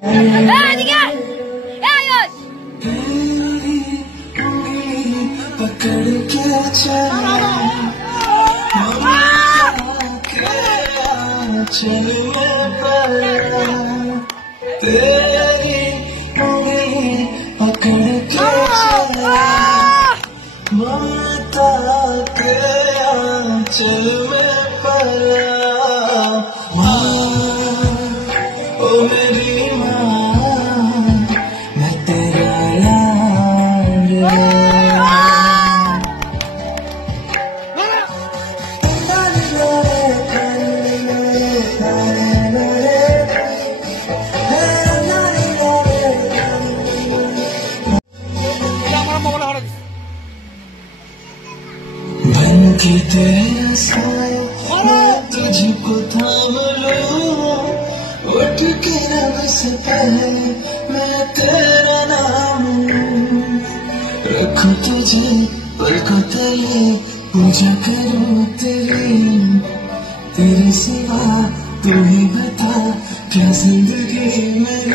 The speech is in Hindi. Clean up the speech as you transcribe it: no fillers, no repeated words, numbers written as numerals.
पकड़ के चल में पड़ा तेरी उंगली पकड़ के चला ममता के आंचल में पड़ा ओ मेरी माँ मैं तेरा बन के तेरा साया मैं तुझको थाम लूं उठ के रब से पहले मैं तेरा नाम रखूं तुझे पलकों तले पूजा करूं तेरे सिवा तू ही बता क्या जिंदगी में